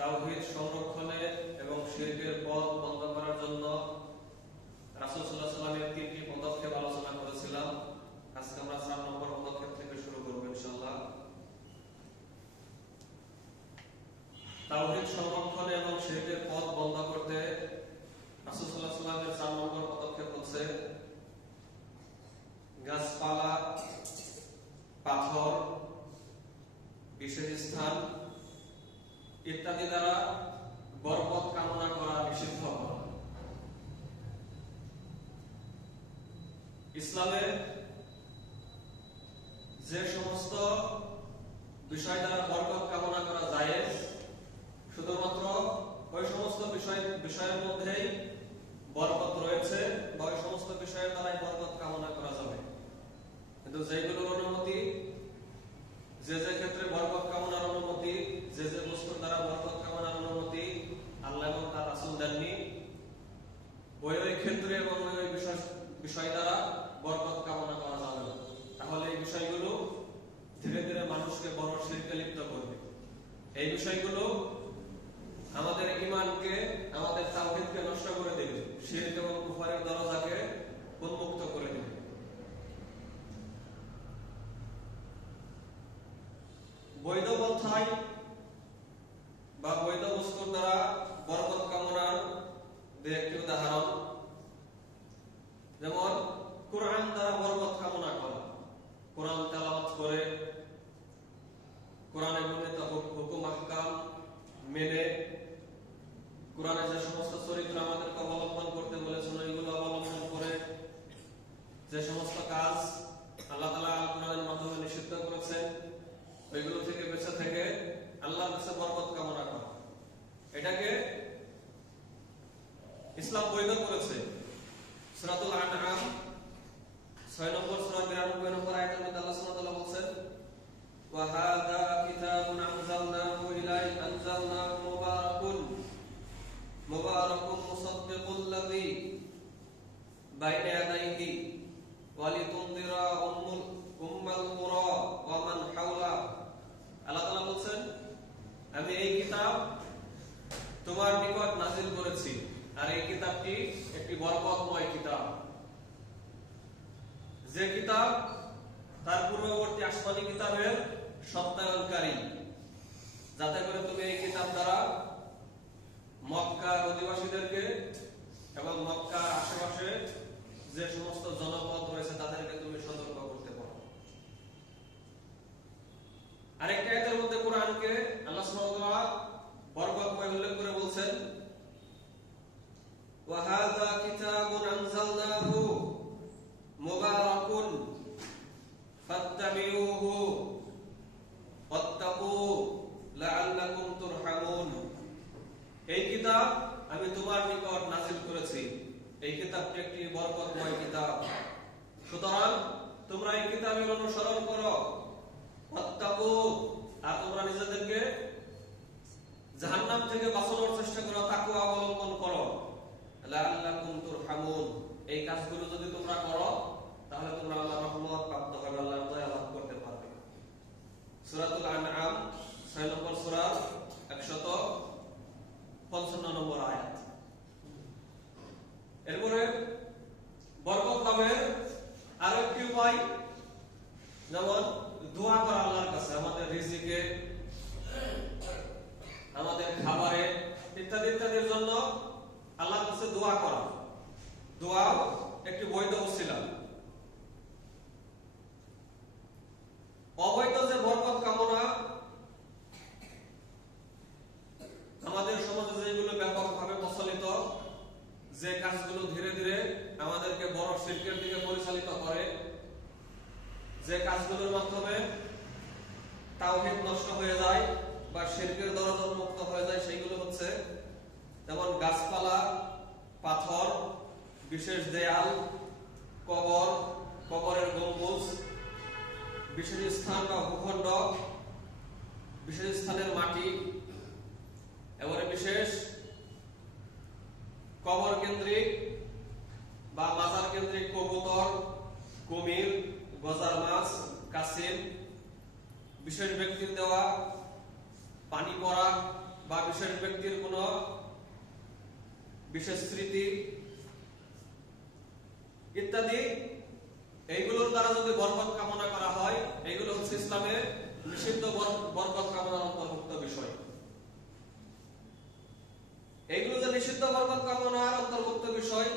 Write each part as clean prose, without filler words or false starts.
তাওহীদ সংরক্ষণে এবং শিরকের পথ বন্ধ করার জন্য রাসূল সাল্লাল্লাহু আলাইহি ওয়াসাল্লামের তিনটি পদক্ষেপ আলোচনা করেছিলাম। আজকে আমরা 4 নম্বর পদক্ষেপ থেকে শুরু করব ইনশাআল্লাহ। তাওহীদ সংরক্ষণে এবং শিরকের পথ বন্ধ করতে রাসূল সাল্লাল্লাহু আলাইহি ওয়াসাল্লামের 4 নম্বর পদক্ষেপ হচ্ছে গাছপালা, পাথর, বিশেষ স্থান ইত্যাদি দ্বারা বরকত কামনা করা নিষিদ্ধ করা। ইসলামে যে সমস্ত বিষয় দ্বারা বরকত কামনা করা জায়েজ, শুধুমাত্র ওই সমস্ত বিষয়ের মধ্যেই বরকত রয়েছে বা ওই সমস্ত বিষয়ের দ্বারাই বরকত কামনা করা যাবে। কিন্তু যেগুলোর অনুমতি, যে ক্ষেত্রে বরকত কামনার অনুমতি, যে বস্তুর দ্বারা বরকত কামনার অনুমতি আল্লাহ এবং তার রাসূল দেননি, ওই ক্ষেত্রে এবং ওই বিষয় দ্বারা বরকত কামনা করা যাবে না। তাহলে এই বিষয়গুলো ধীরে ধীরে মানুষকে বড় শিরকে লিপ্ত করবে। এই বিষয়গুলো আমাদের ঈমানকে, আমাদের তাওহীদকে নষ্ট করে দেবে, শিরক এবং কুফরের দরজাকে উন্মুক্ত করে দেবে। বৈধ পন্থায় বা বৈধ বস্তুর দ্বারা বরকত কামনার দুই একটি উদাহরণ, যেমন কোরআন দ্বারা বরকত কামনা করা। কোরআন তেলাওয়াত করে কোরআনের বর্ণিত হুকুম আহকাম মেনে কোরআনের যে সমস্ত চরিত্র আমাদেরকে অবলম্বন করতে বলেছেন ওইগুলো অবলম্বন করে যে সমস্ত কাজ আল্লাহ তাআলা আল কোরআনের মাধ্যমে নিষিদ্ধ করেছেন ওইগুলো থেকে বেঁচে থেকে আল্লাহর কাছে বরকত কামনা করা, এটাকে ইসলাম বৈধ করেছে। সূরাতুল আনআম 6 নম্বর সূরা 92 নম্বর আয়াতের মধ্যে আল্লাহ সুবহানাহু ওয়া তাআলা বলেন, ওয়া হাযা কিতাবুন আনজালনাহু ইলাইকা আনজালনাহু মুবারাকুন মুসাদ্দিকুল লাযী বাইনা ইয়াদাইহি ওয়া লিতুনদিরা উম্মাল কুরা ওয়া মান হাওলা। আল্লাহ তাআলা বলেন, আমি এই কিতাব তোমার নিকট নাযিল করেছি, আর এই কিতাবটি একটি বরকতময় কিতাব, যে কিতাব তার পূর্ববর্তী আসমানী কিতাবের সত্যায়নকারী, যাতে করে তুমি এই কিতাব দ্বারা মক্কার অধিবাসীদেরকে এবং মক্কার আশেপাশে যে সমস্ত জনপদ রয়েছে তাদেরকে তুমি সতর্ক করতে পারো। আরেকটা আয়াতের মধ্যে কোরআনকে আল্লাহ সুবহানাহু ওয়া তাআলা বরকতময় উল্লেখ করে বলছেন, ওয়া হাযা কিতাবুন আনজালনাহু মুবারাকুন ফাত্তাবিউহু ওয়াত্তাকু লাআল্লাকুম তুরহামুন। এই কিতাব আমি তোমার নিকট নাযিল করেছি, এই কিতাবটি একটি বরকতময় কিতাব, সুতরাং তোমরা এই কিতাবের অনুসরণ করো। ওয়াত্তাকু, আর তোমরা নিজেদেরকে জাহান্নাম থেকে বাঁচানোর চেষ্টা করো, তাকওয়া অবলম্বন করো। লাআল্লাকুম তুরহামুন, এই কাজগুলো যদি তোমরা করো তাহলে তোমরা আল্লাহর রহমত প্রাপ্ত হবে, আল্লাহর দয়া লাভ করতে পারবে। সূরাতুল আনআম 6 নম্বর সূরা 155 নম্বর আয়াত। এরপরে বরকত লাভের আরেকটি উপায়, যেমন দোয়া করা আল্লাহর কাছে, আমাদের রিজিকে, আমাদের খাবারে ইত্যাদি ইত্যাদির জন্য আল্লাহর কাছে দোয়া করা। দোয়া একটি বৈধ ওসিলা। অবৈধ যে বরকত কামনা আমাদের সমাজে যেগুলো ব্যাপকভাবে প্রচলিত, যে কাজগুলো ধীরে ধীরে আমাদেরকে বড় শিরকের দিকে পরিচালিত করে, যে কাজগুলোর মাধ্যমে তাওহীদ নষ্ট হয়ে যায় বা শিরকের দরজা মুক্ত হয়ে যায়, সেইগুলো হচ্ছে যেমন গাছপালা, পাথর, বিশেষ দেয়াল, কবর, কবরের গম্বুজ, বিশেষ স্থান বা ভূখণ্ড, বিশেষ স্থানের মাটি, এবারে বিশেষ কবর কেন্দ্রিক বা মাজার কেন্দ্রিক কবুতর, কুমির, গজার মাছ, কাসিম, বিশেষ ব্যক্তির দেওয়া পানি পড়া বা বিশেষ ব্যক্তির কোন বিশেষ স্মৃতি ইত্যাদি এইগুলোর দ্বারা যদি বরকত কামনা করা হয়, এইগুলো হচ্ছে ইসলামের নিষিদ্ধ বরকত কামনার অন্তর্ভুক্ত বিষয়। এইগুলো যে নিষিদ্ধ বরকত কামনার অন্তর্ভুক্ত বিষয়,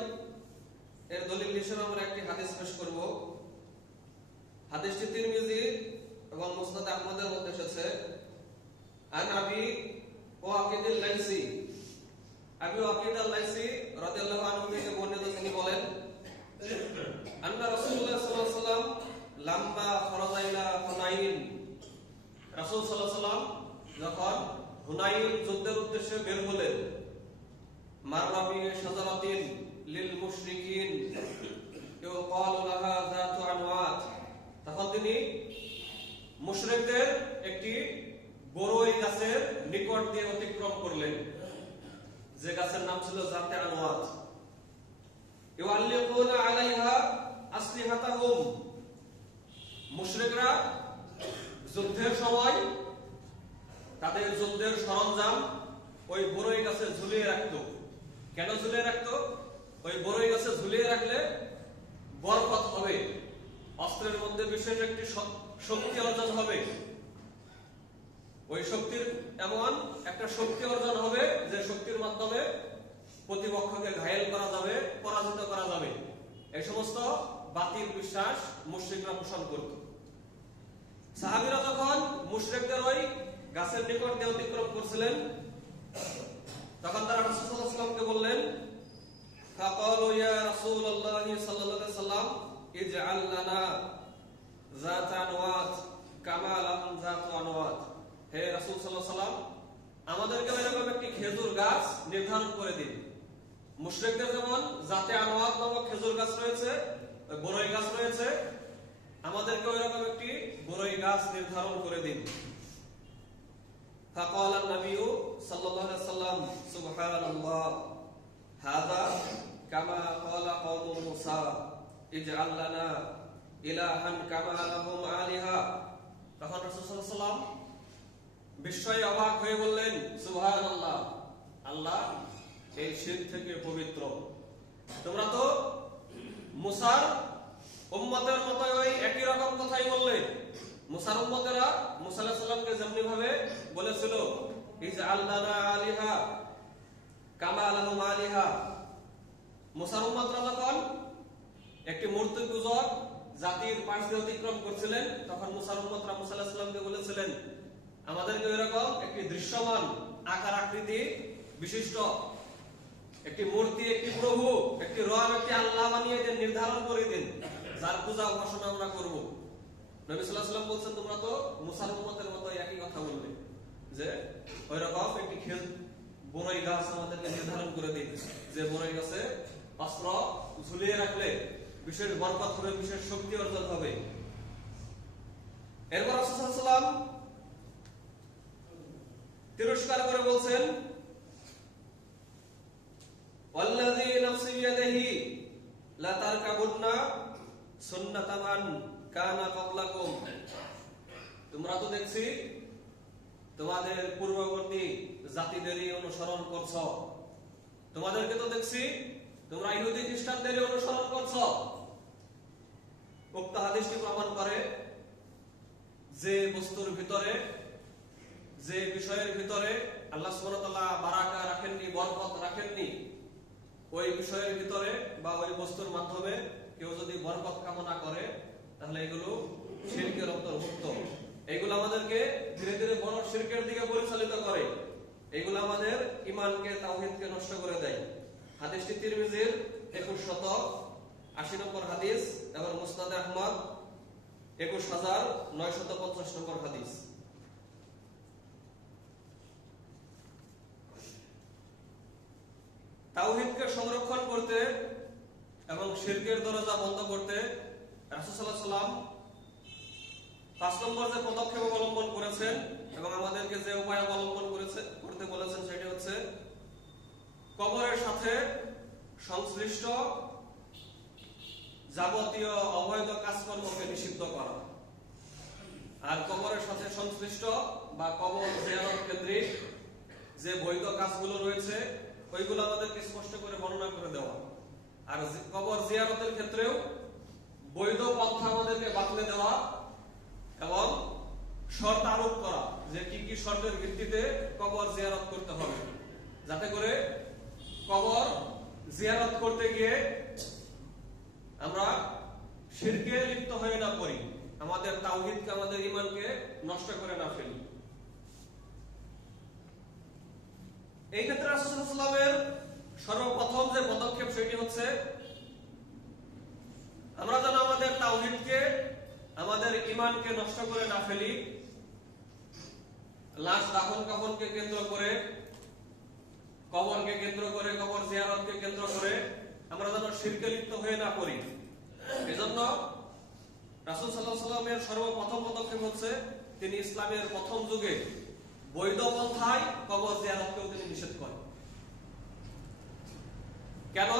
এর দলিল হিসেবে আমরা একটি হাদিস পেশ করব। হাদিসটি তিরমিজি এবং মুসনাদ আহমদের মধ্যে এসেছে। আন আবি ওয়াকিদ আল-লাইসি, আবি ওয়াকিদ আল-লাইসি রাদিয়াল্লাহু আনহু থেকে বর্ণিত, তিনি বলেন, আন্না রাসূলুল্লাহ সাল্লাল্লাহু আলাইহি ওয়াসাল্লাম লাম্মা খরাজা ইলা হুনাইন, রাসূল সাল্লাল্লাহু আলাইহি ওয়াসাল্লাম যখন হুনাইন যুদ্ধের উদ্দেশ্যে বের হলেন, মাররা বি শাজারাতিন লিল মুশরিকিন ইউকালু লাহা যাতু আনওয়াত, তখন তিনি মুশরিকদের একটি বড়ই গাছের নিকট দিয়ে অতিক্রম করলেন, যে গাছের নাম ছিল যাতে আনওয়াত। ইউআল্লিকুনা আলাইহা আসলিহাতাহুম, মুশরিকরা যুদ্ধের সময় তাদের যুদ্ধের সরঞ্জাম ওই বড়ই গাছে ঝুলিয়ে রাখতো। কেন ঝুলিয়ে রাখতো? ওই বড়ই গাছে ঝুলিয়ে রাখলে বরকত হবে, অস্ত্রের মধ্যে বিশেষ একটি শক্তি অর্জন হবে, ওই শক্তির এমন একটা শক্তি অর্জন হবে যে শক্তির মাধ্যমে প্রতিপক্ষকে ঘায়েল করা যাবে, পরাজিত করা যাবে। এই সমস্ত বাতিল বিশ্বাস মুশরিকরা পোষণ করত। সাহাবীরা যখন মুশরিকদের ওই গাছের নিকট দিয়ে অতিক্রম করছিলেন, তখন তারা রাসূল সাল্লাল্লাহু আলাইহি ওয়াসাল্লামকে বললেন, ফাকালু ইয়া রাসূলুল্লাহ সাল্লাল্লাহু আলাইহি ওয়াসাল্লাম ইজআল লানা যাতা আনওয়াত কামা লাহুম যাতু আনওয়াত, হে রাসূল সাল্লাল্লাহু আলাইহি ওয়াসাল্লাম, আমাদেরকে এরকম একটি খেজুর গাছ নির্ধারণ করে দিন। মুশরিকদের যেমন যাতে আনওয়াত নামক খেজুর গাছ রয়েছে, বড়ই গাছ রয়েছে, আমাদেরকে এরকম একটি বড়ই গাছ নির্ধারণ করে দিন। ফাকাল আন-নবী সাল্লাল্লাহু আলাইহি ওয়াসাল্লাম সুবহানাল্লাহ হাযা কামা ক্বালা কওমু মূসা ইজআল লানা ইলাহান কামা লাহুম আলিহা, তখন রাসূল সাল্লাল্লাহু আলাইহি ওয়াসাল্লাম বিস্ময়ে অবাক হয়ে বললেন, সুবহানাল্লাহ, আল্লাহ এই শিরক থেকে পবিত্র। তোমরা তো মুসার উম্মতের মতো ওই একই রকম কথাই বললে। মুসার উম্মতেরা মুসা আলাইহিস সালামকে যেমনি ভাবে বলেছিল ইজআল লানা আলিহা কামা লাহুম আলিহা, মুসার উম্মতরা যখন একটি মূর্তি পূজক জাতির পাশ দিয়ে অতিক্রম করছিলেন, তখন মুসার উম্মতরা মুসা আলাইহিস সালামকে বলেছিলেন, আমাদেরকে এরকম একটি দৃশ্যমান আকার আকৃতি বিশিষ্ট একটি মূর্তি, একটি প্রভু, একটি রব, একটি আল্লাহ বানিয়ে দেন, নির্ধারণ করে দিন, যার পূজা উপাসনা আমরা করব। নবী সাল্লাল্লাহু আলাইহি ওয়াসাল্লাম বলছেন, তোমরা তো মুসার উম্মতের মতো একই কথা বলবে যে ওইরকম একটি বড়ই গাছ আমাদেরকে নির্ধারণ করে দিন, যে বড়ই গাছে অস্ত্র ঝুলিয়ে রাখলে বিশেষ বরকত হবে, বিশেষ শক্তি অর্জন হবে। এরপর রাসূল সাল্লাল্লাহু আলাইহি ওয়াসাল্লাম তিরস্কার করে বলছেন, ওয়াল্লাযী নাফসি বিয়াদিহি লা তারকাবুন্না সুন্নাতা মান কানা ক্বাবলাকুম, তোমরা তো দেখছি তোমাদের পূর্ববর্তী জাতিদেরই অনুসরণ করছো, তোমাদেরকে তো দেখছি তোমরা ইহুদি খ্রিস্টানদেরই অনুসরণ করছো। উক্ত হাদিসটি প্রমাণ করে যে বস্তুর ভিতরে, যে বিষয়ের ভিতরে আল্লাহ সুবহানাহু ওয়া তাআলা বারাকা রাখেননি, বরকত রাখেননি, ওই বিষয়ের ভিতরে বা ওই বস্তুর মাধ্যমে কেউ যদি বরকত কামনা করে, তাহলে এগুলো শিরকের অন্তর্ভুক্ত। এগুলো আমাদেরকে ধীরে ধীরে বড় শিরকের দিকে পরিচালিত করে, এগুলো আমাদের ঈমানকে, তাওহীদকে নষ্ট করে দেয়। হাদিসটি তিরমিজির 2180 নম্বর হাদিস এবং মুসনাদ আহমদ 21950 নম্বর হাদিস। তাওহীদকে সংরক্ষণ করতে এবং শিরকের দরজা বন্ধ করতে রাসূল সাল্লাল্লাহু আলাইহি ওয়াসাল্লাম 5 নম্বর যে পদক্ষেপ অবলম্বন করেছেন এবং আমাদেরকে যে উপায় অবলম্বন করতে বলেছেন, সেটি হচ্ছে কবরের সাথে সংশ্লিষ্ট যাবতীয় অবৈধ কাজকর্মকে নিষিদ্ধ করা। আর কবরের সাথে সংশ্লিষ্ট বা কবর জিয়ারত কেন্দ্রিক যে বৈধ কাজগুলো রয়েছে ওইগুলো আমাদেরকে স্পষ্ট করে বর্ণনা করে দেওয়া, আর কবর জিয়ারতের ক্ষেত্রেও বৈধ পন্থা আমাদেরকে বাতলে দেওয়া এবং শর্ত আরোপ করা যে কি কি শর্তের ভিত্তিতে কবর জিয়ারত করতে হবে, যাতে করে কবর জিয়ারত করতে গিয়ে আমরা শিরকে লিপ্ত হয়ে না পড়ি, আমাদের তাওহীদকে আমাদের ঈমানকে নষ্ট করে না ফেলি। এই ক্ষেত্রে রাসূলুল্লাহ সাল্লাল্লাহু আলাইহি ওয়াসাল্লামের সর্বপ্রথম যে পদক্ষেপ সেটি হচ্ছে আমরা যেন আমাদের তাওহীদকে আমাদের ঈমানকে নষ্ট করে না ফেলি, লাশ দাফন কাফনকে কেন্দ্র করে, কবরকে কেন্দ্র করে, কবর জিয়ারতকে কেন্দ্র করে আমরা যেন শিরকে লিপ্ত হয়ে না পড়ি। এজন্য রাসূল সাল্লাল্লাহু আলাইহি ওয়াসাল্লামের সর্বপ্রথম পদক্ষেপ হচ্ছে তিনি ইসলামের প্রথম যুগে বৈধ পন্থায় কবর জিয়ারতকেও তিনি নিষেধ করেন। কেন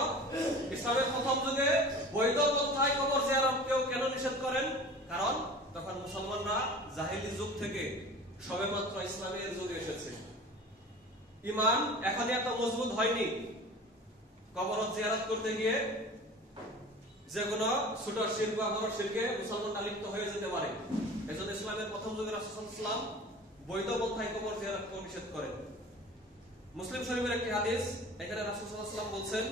ইসলামের প্রথম যুগে বৈধ পন্থায় কবর জিয়ারতকেও কেন নিষেধ করেন? কারণ তখন মুসলমানরা জাহেলি যুগ থেকে সবেমাত্র ইসলামের যুগে এসেছে, ঈমান এখনই এত মজবুত হয়নি। কবর জিয়ারত করতে গিয়ে যেকোনো ছোট শিরক বা বড় শিরকে মুসলমানরা লিপ্ত হয়ে যেতে পারে। এজন্য ইসলামের প্রথম যুগে রাসূল সাল্লাল্লাহু আলাইহি ওয়াসাল্লাম বৈধ পন্থায় কবর জিয়ারতকে নিষেধ করেন। মুসলিম শরীফের একটি হাদিস, এখানে রাসূল সাল্লাল্লাহু আলাইহি ওয়াসাল্লাম বলছেন,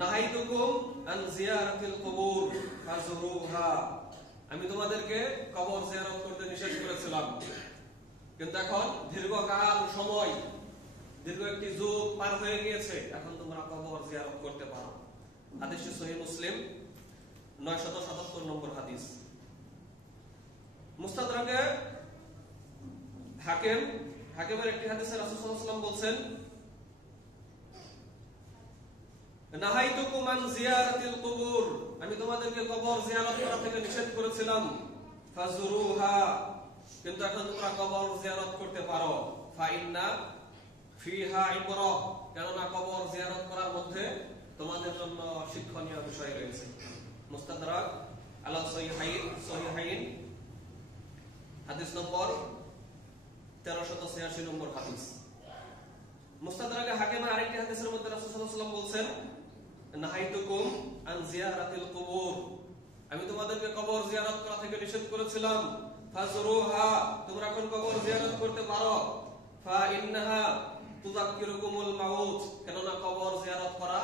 নাহাইতুকুম আন জিয়ারাতিল কুবুর ফাজুরুহা, আমি তোমাদেরকে কবর জিয়ারত করতে নিষেধ করেছিলাম, কিন্তু এখন দীর্ঘকাল সময়, দীর্ঘ একটি যুগ পার হয়ে গিয়েছে, এখন তোমরা কবর জিয়ারত করতে পারো। হাদিসটি সহিহ মুসলিম 977 নম্বর হাদিস। মুস্তাদরাকে হাকিমের একটি হাদিসে রাসূল সাল্লাল্লাহু আলাইহি ওয়াসাল্লাম বলছেন, নাহাইতুকুম আন জিয়ারাতিল কুবুর, আমি তোমাদেরকে কবর জিয়ারত করা থেকে নিষেধ করেছিলাম, ফাজুরুহা, কিন্তু এখন তোমরা কবর জিয়ারত করতে পারো, ফাইন্না ফিহা ইবরা, কেননা কবর জিয়ারত করার মধ্যে তোমাদের জন্য শিক্ষণীয় বিষয় রয়েছে। মুস্তাদরাক আলা সহিহাইন হাদিস নম্বর 1386 নম্বর হাদিস। মুস্তাদরাকে হাকিমের আরেকটি হাদিসের মধ্যে রাসূল সাল্লাল্লাহু আলাইহি ওয়াসাল্লাম বলছেন, নাহাইতুকুম আন জিয়ারাতিল কুবুর, আমি তোমাদেরকে কবর জিয়ারত করা থেকে নিষেধ করেছিলাম, ফাজুরুহা, তোমরা এখন কবর জিয়ারত করতে পারো, ফা ইন্নাহা তুযাক্কিরুকুমুল মাউত, কেননা কবর জিয়ারত করা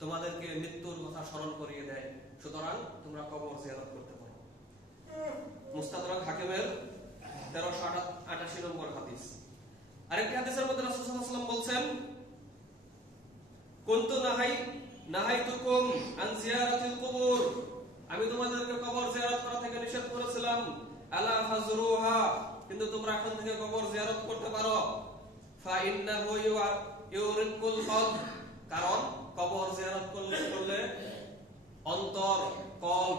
তোমাদেরকে মৃত্যুর কথা স্মরণ করিয়ে দেয়, সুতরাং তোমরা কবর জিয়ারত করতে পারো। মুস্তাদরাক হাকিমের 1388 নম্বর হাদিস। আরেকটি হাদিসের মধ্যে রাসূল সাল্লাল্লাহু আলাইহি ওয়াসাল্লাম বলছেন, কুনতু নাহাইতুকুম আন জিয়ারাতিল কুবুর, আমি তোমাদেরকে কবর জিয়ারত করা থেকে নিষেধ করেছিলাম, আলা ফাজুরুহা, কিন্তু তোমরা এখন থেকে কবর জিয়ারত করতে পারো, ফা ইন্নাহু ইউরিকুল কলব, কারণ কবর জিয়ারত করলে অন্তর, কলব,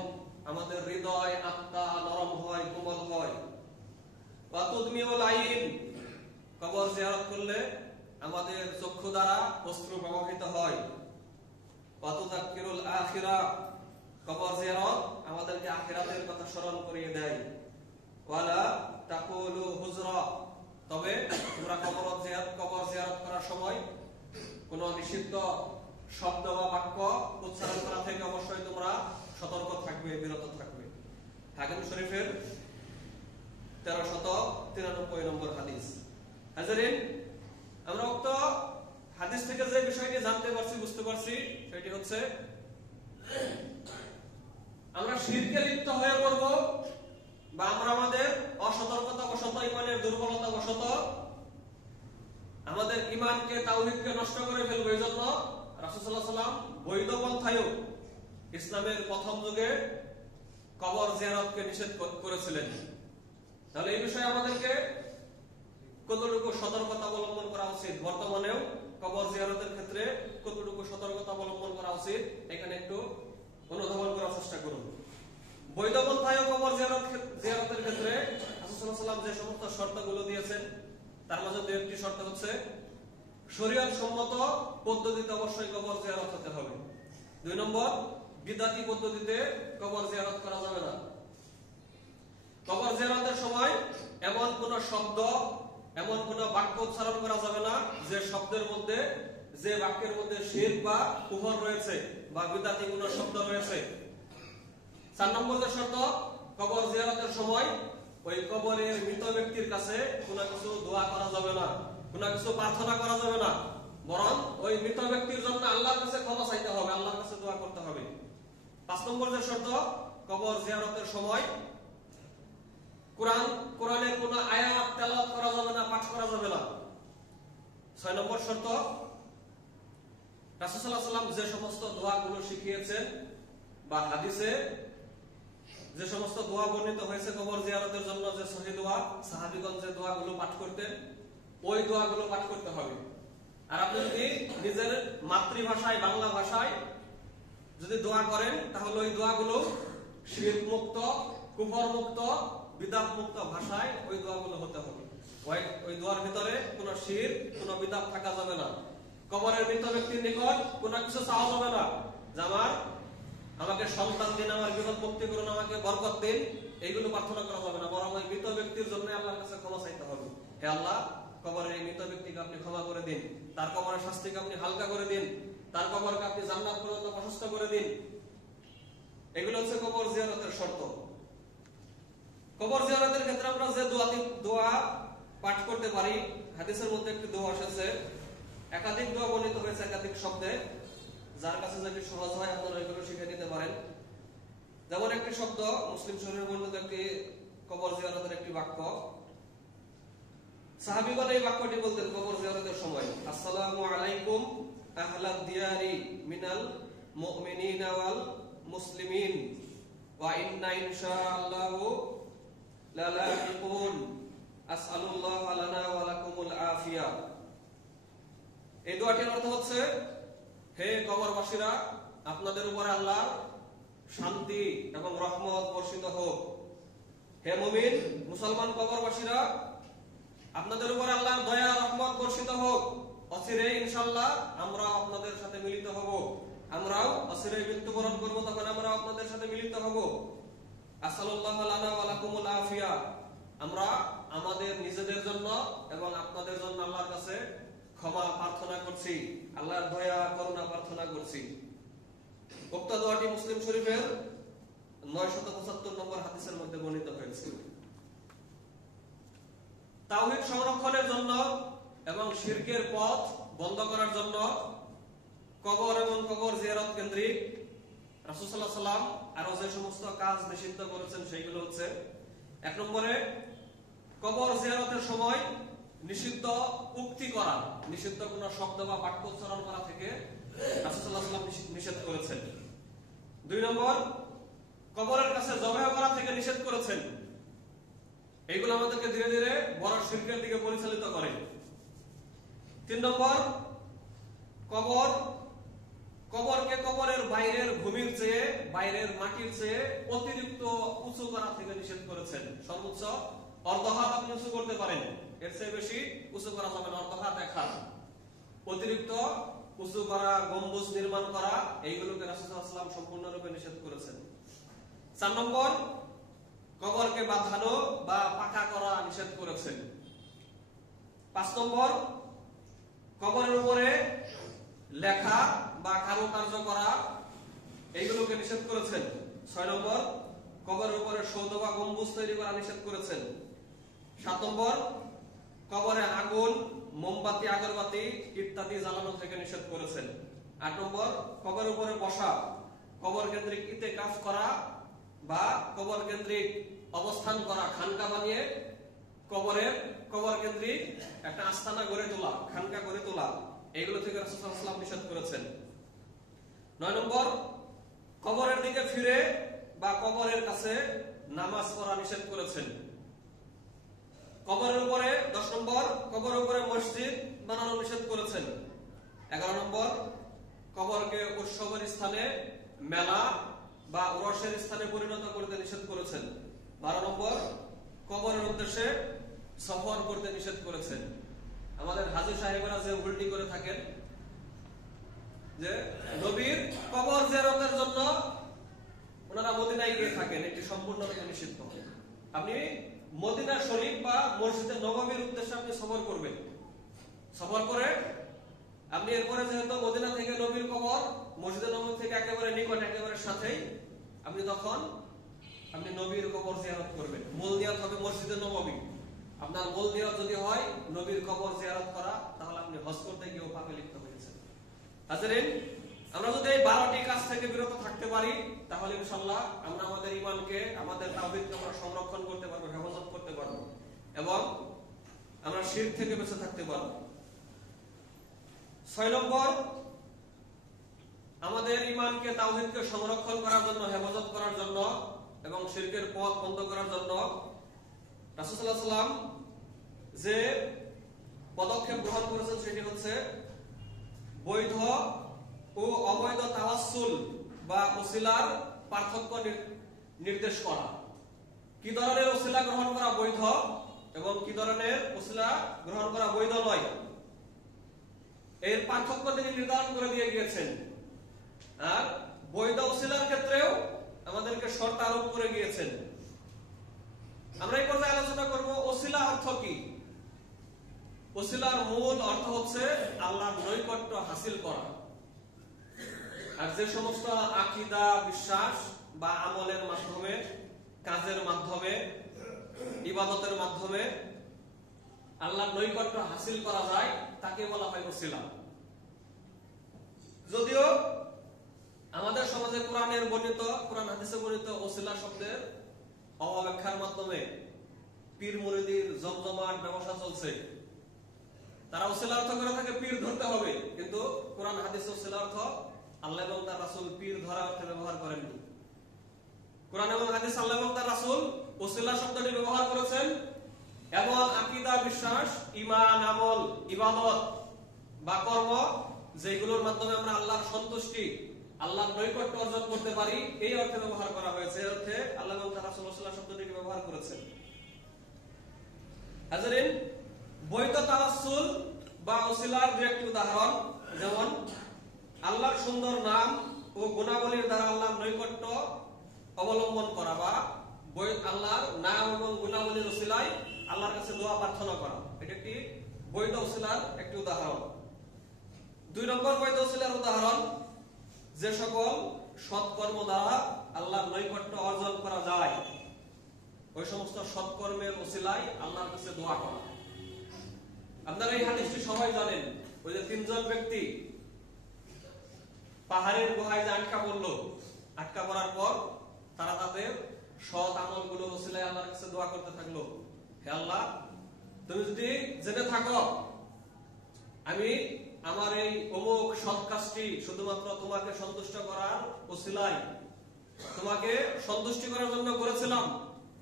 আমাদের হৃদয়, আত্মা নরম হয়, কোমল হয়। ওয়া তুদমিউল আইন, কবর জিয়ারত করলে আমাদের চক্ষু দ্বারা অশ্রু প্রবাহিত হয়। ওয়া তুযাক্কিরুল আখিরাহ, কবর জিয়ারত আমাদেরকে আখিরাতের কথা স্মরণ করিয়ে দেয়। ওয়ালা তাকুলু হুজরা, তবে তোমরা কবর জিয়ারত করার সময় কোন নিষিদ্ধ শব্দ বা বাক্য উচ্চারণ করা থেকে অবশ্যই তোমরা সতর্ক থাকবে, বিরত থাকবে। হাকিম শরীফের 1393 নম্বর হাদিস। হাজারিন, আমরা উক্ত হাদিস থেকে যে বিষয়টি জানতে পারছি, বুঝতে পারছি, সেটি হচ্ছে আমরা শিরকে লিপ্ত হয়ে পড়ব, বা আমরা আমাদের অসতর্কতা বশত, ঈমানের দুর্বলতা বশত আমাদের ঈমানকে, তাওহীদকে নষ্ট করে ফেলবো। এজন্য রাসূল সাল্লাল্লাহু আলাইহি ওয়াসাল্লাম বৈধ পন্থায়ও ইসলামের প্রথম যুগে কবর জিয়ারতকে নিষেধ করেছিলেন। তাহলে এই বিষয়ে আমাদেরকে কতটুকু সতর্কতা অবলম্বন করা উচিত, বর্তমানেও কবর জিয়ারতের ক্ষেত্রে কতটুকু সতর্কতা অবলম্বন করা উচিত, এখানে একটু অনুধাবন করার চেষ্টা করুন। বৈধ পন্থায় কবর জিয়ারতের ক্ষেত্রে রাসূল সাল্লাল্লাহু আলাইহি ওয়াসাল্লাম যে সমস্ত শর্তগুলো দিয়েছেন, তার মধ্যে দুই একটি শর্ত হচ্ছে, শরীয়ত সম্মত পদ্ধতিতে অবশ্যই কবর জিয়ারত হতে হবে। 2 নম্বর, বিদআতি পদ্ধতিতে কবর জিয়ারত করা যাবে না। কবর জিয়ারতের সময় এমন কোন শব্দ এমন কোন বাক্য উচ্চারণ করা যাবে না যে শব্দের মধ্যে, যে বাক্যের মধ্যে শিরক বা কুফর রয়েছে বা বিদআতি কোন শব্দ রয়েছে। 4 নম্বর যে শর্ত, কবর জিয়ারতের সময় ওই কবরের মৃত ব্যক্তির কাছে কোনো কিছু দোয়া করা যাবে না, কোনো কিছু প্রার্থনা করা যাবে না, বরং ওই মৃত ব্যক্তির জন্য আল্লাহর কাছে ক্ষমা চাইতে হবে, আল্লাহর কাছে দোয়া করতে হবে। 5 নম্বর যে শর্ত, কবর জিয়ারতের সময় কোরআনের কোন আয়াত তেলাওয়াত করা যাবে না, পাঠ করা যাবে না। 6 নম্বর শর্ত, রাসূল সাল্লাল্লাহু আলাইহি ওয়াসাল্লাম যে সমস্ত দোয়াগুলো শিখিয়েছেন বা হাদিসে যে সমস্ত দোয়া বর্ণিত হয়েছে কবর জিয়ারতের জন্য, যে সহিহ দোয়া, সাহাবীগণ যে দোয়াগুলো পাঠ করতেন, ওই দোয়াগুলো পাঠ করতে হবে। আর আপনি যদি নিজের মাতৃভাষায়, বাংলা ভাষায় যদি দোয়া করেন, তাহলে ওই দোয়াগুলো শিরক মুক্ত, কুফর মুক্ত, বিদআত মুক্ত ভাষায় ওই দোয়াগুলো হতে হবে। ওই দোয়ার ভিতরে কোনো শিরক, কোনো বিদআত থাকা যাবে না। কবরের মৃত ব্যক্তির নিকট কোনো কিছু চাওয়া যাবে না যে আমাকে সন্তান দিন, আমার বিপদ মুক্তি করুন, আমাকে বরকত দিন, এইগুলো প্রার্থনা করা যাবে না, বরং ওই মৃত ব্যক্তির জন্য আল্লাহর কাছে ক্ষমা চাইতে হবে। হে আল্লাহ, কবরের এই মৃত ব্যক্তিকে আপনি ক্ষমা করে দিন, তার কবরের শাস্তিকে আপনি হালকা করে দিন, তার কবরকে আপনি জান্নাত পর্যন্ত প্রশস্ত করে দিন। এগুলো হচ্ছে কবর জিয়ারতের শর্ত। কবর জিয়ারতের ক্ষেত্রে আমরা যে দোয়া পাঠ করতে পারি, হাদিসের মধ্যে একটি দোয়া এসেছে, একাধিক দোয়া বর্ণিত হয়েছে একাধিক শব্দে, যার কাছে যেটি সহজ হয় আপনারা এগুলো শিখে নিতে পারেন। যেমন একটি শব্দ মুসলিম শরীফে বর্ণিত একটি কবর জিয়ারতের একটি বাক্য, সাহাবীগণ এই বাক্যটি বলতেন কবর জিয়ারতের সময়, আসসালামু আলাইকুম আহলাদ দিয়ারি মিনাল মুমিনিনা ওয়াল মুসলিমিন ওয়া ইন্না ইনশাআল্লাহু লালাহিকুন আসআলুল্লাহ লানা ওয়া লাকুমুল আফিয়া। এই দোয়াটির অর্থ হচ্ছে, হে কবরবাসীরা, আপনাদের উপর আল্লাহর শান্তি এবং রহমত বর্ষিত হোক। হে মুমিন মুসলমান কবরবাসীরা, আপনাদের উপর আল্লাহর দয়া রহমত বর্ষিত হোক। অচিরেই ইনশাআল্লাহ আমরা আপনাদের সাথে মিলিত হব, আমরাও অচিরেই মৃত্যুবরণ করব, তখন আমরা আপনাদের সাথে মিলিত হব। আসআলুল্লাহ লানা ওয়া লাকুমুল আফিয়া, আমরা আমাদের নিজেদের জন্য এবং আপনাদের জন্য আল্লাহর কাছে ক্ষমা প্রার্থনা করছি, আল্লাহর দয়া করুণা প্রার্থনা করছি। উক্ত দোয়াটি মুসলিম শরীফের 975 নম্বর হাদিসের মধ্যে বর্ণিত হয়েছে। তাওহীদ সংরক্ষণের জন্য এবং শিরকের পথ বন্ধ করার জন্য কবর এবং কবর জিয়ারত কেন্দ্রিক রাসূল সাল্লাল্লাহু আলাইহি ওয়াসাল্লাম আরো যে সমস্ত কাজ নিষিদ্ধ করেছেন সেইগুলো হচ্ছে, 1 নম্বরে কবর জিয়ারতের সময় নিষিদ্ধ উক্তি করা, নিষিদ্ধ কোন শব্দ বা বাক্য উচ্চারণ করা থেকে রাসূল সাল্লাল্লাহু আলাইহি ওয়াসাল্লাম নিষেধ করেছেন। 2 নম্বর, কবরের কাছে জবাহ করা থেকে নিষেধ করেছেন। এইগুলো আমাদেরকে ধীরে ধীরে বড় শিরকের দিকে পরিচালিত করে। 3 নম্বর, কবরকে কবরের বাইরের ভূমির চেয়ে, বাইরের মাটির চেয়ে অতিরিক্ত উঁচু করা থেকে নিষেধ করেছেন। সর্বোচ্চ অর্ধহাত আপনি উঁচু করতে পারেন, এর চেয়ে বেশি উঁচু করা যাবে না, অর্ধহাত এক হাত। অতিরিক্ত উঁচু করা, গম্বুজ নির্মাণ করা, এইগুলোকে রাসূল সাল্লাল্লাহু আলাইহি ওয়াসাল্লাম সম্পূর্ণরূপে নিষেধ করেছেন। 4 নম্বর, কবরকে বাঁধানো বা পাকা করা নিষেধ করেছেন। 5 নম্বর, কবরের উপরে লেখা বা কারুকার্য করা, এইগুলোকে নিষেধ করেছেন। 6 নম্বর, কবরের উপরে সৌধ বা গম্বুজ তৈরি করা নিষেধ করেছেন। 7 নম্বর, কবরে আগুন, মোমবাতি, আগরবাতি ইত্যাদি জ্বালানো থেকে নিষেধ করেছেন। 8 নম্বর, কবরের উপরে বসা, কবর কেন্দ্রিক ইতিকাফ করা বা কবর কেন্দ্রিক অবস্থান করা, খানকা বানিয়ে কবর কেন্দ্রিক একটা আস্তানা গড়ে তোলা, খানকা গড়ে তোলা, এইগুলো থেকে রাসূল সাল্লাল্লাহু আলাইহি ওয়াসাল্লাম নিষেধ করেছেন। 9 নম্বর, কবরের দিকে ফিরে বা কবরের কাছে নামাজ পড়া নিষেধ করেছেন। কবরের উপরে 10 নম্বর, কবরের উপরে মসজিদ বানানো নিষেধ করেছেন। 11 নম্বর, কবরকে উৎসবের স্থানে, মেলা বা উরসের স্থানে পরিণত করতে নিষেধ করেছেন। 12 নম্বর, কবরের উদ্দেশ্যে সফর করতে নিষেধ করেছেন। আমাদের হাজী সাহেবরা যে উল্টি করে থাকেন যে নবীর কবর জিয়ারতের জন্য ওনারা মদিনায় গিয়ে থাকেন, এটি সম্পূর্ণরূপে নিষিদ্ধ। আপনি মদিনা শরীফ বা মসজিদে নববীর উদ্দেশ্যে আপনি সফর করবেন। সফর করে আপনি এরপরে যেহেতু মদিনা থেকে নবীর কবর মসজিদে নববী থেকে একেবারে নিকট, একেবারে সাথেই, আপনি তখন আপনি নবীর কবর জিয়ারত করবেন। মূল নিয়ত হবে মসজিদে নববী। আপনার মূল নিয়ত যদি হয় নবীর কবর জিয়ারত করা, তাহলে আপনি হজ করতে গিয়েও পাপে লিপ্ত হয়েছেন। হাজেরিন, আমরা যদি এই 12টি কাজ থেকে বিরত থাকতে পারি, তাহলে ইনশাআল্লাহ আমরা আমাদের ঈমানকে, আমাদের তাওহীদকে আমরা সংরক্ষণ করতে পারবো, হেফাজত করতে পারবো এবং আমরা শিরক থেকে বেঁচে থাকতে পারবো। 6 নম্বর, আমাদের ঈমানকে, তাওহীদকে সংরক্ষণ করার জন্য, হেফাজত করার জন্য এবং শিরকের পথ বন্ধ করার জন্য রাসূল সাল্লাল্লাহু আলাইহি ওয়াসাল্লাম যে পদক্ষেপ গ্রহণ করেছেন সেটি হচ্ছে বৈধ ও অবৈধ তাওয়াসসুল বা ওসিলার পার্থক্য নির্দেশ করা। কি ধরনের ওসিলা গ্রহণ করা বৈধ এবং কি ধরনের ওসিলা গ্রহণ করা বৈধ নয়, এর পার্থক্য তিনি নির্ধারণ করে দিয়ে গিয়েছেন। আর বৈধ ওসিলার ক্ষেত্রেও আমাদেরকে শর্ত আরোপ করে গিয়েছেন। আমরা এই পর্যায়ে আলোচনা করব ওসিলা অর্থ কি। ওসিলার মূল অর্থ হচ্ছে আল্লাহর নৈকট্য হাসিল করা। আর যে সমস্ত আকীদা, বিশ্বাস বা আমলের মাধ্যমে, কাজের মাধ্যমে, ইবাদতের মাধ্যমে আল্লাহর নৈকট্য হাসিল করা যায়, তাকে বলা হয় ওসিলা। যদিও আমাদের সমাজে কোরআনের বর্ণিত, কোরআন হাদিসে বর্ণিত ওসিলা শব্দের অব্যাখ্যার মাধ্যমে পীর মুরিদির জমজমাট ব্যবসা চলছে। তারা ওসিলা অর্থ করে থাকে পীর ধরতে হবে, কিন্তু কোরআন হাদিসে ওসিলা অর্থ আল্লাহ এবং তার রাসূল পীর ধরা অর্থে ব্যবহার করেননি। কোরআন এবং হাদিস আল্লাহ এবং তার রাসূল ওসিলা শব্দটি ব্যবহার করেছেন এবং আকীদা, বিশ্বাস, ঈমান, আমল, ইবাদত বা কর্ম, যেগুলোর মাধ্যমে আমরা আল্লাহর সন্তুষ্টি, আল্লাহর নৈকট্য অর্জন করতে পারি, এই অর্থে ব্যবহার করা হয়েছে। এই অর্থে আল্লাহ এবং তার রাসূল ওসিলা শব্দটিকে ব্যবহার করেছেন। হাজেরিন, বৈধ তাওয়াসসুল বা ওসিলার দুই একটি উদাহরণ, যেমন আল্লাহর সুন্দর নাম ও গুণাবলীর দ্বারা আল্লাহর নৈকট্য অবলম্বন করা বা আল্লাহর নাম এবং গুণাবলীর ওসিলায় আল্লাহর কাছে দোয়া প্রার্থনা করা, এটা একটি বৈধ ওসিলার একটি উদাহরণ। 2 নম্বর বৈধ ওসিলার উদাহরণ, যে সকল সৎকর্ম দ্বারা আল্লাহর নৈকট্য অর্জন করা যায়, ওই সমস্ত সৎকর্মের ওসিলায় আল্লাহর কাছে দোয়া করা। আপনারা এই হাদিসটি সবাই জানেন। ওই যে 3 জন ব্যক্তি পাহাড়ের গুহায় যে আটকা পড়লো, আটকা পড়ার পর তারা তাদের সৎ আমলগুলো ওসিলায় আল্লাহর কাছে দোয়া করতে থাকলো, হে আল্লাহ, তুমি যদি জেনে থাকো আমি আমার এই অমুক সৎ কাজটি শুধুমাত্র তোমাকে সন্তুষ্ট করার ওসিলায়, তোমাকে সন্তুষ্টি করার জন্য করেছিলাম,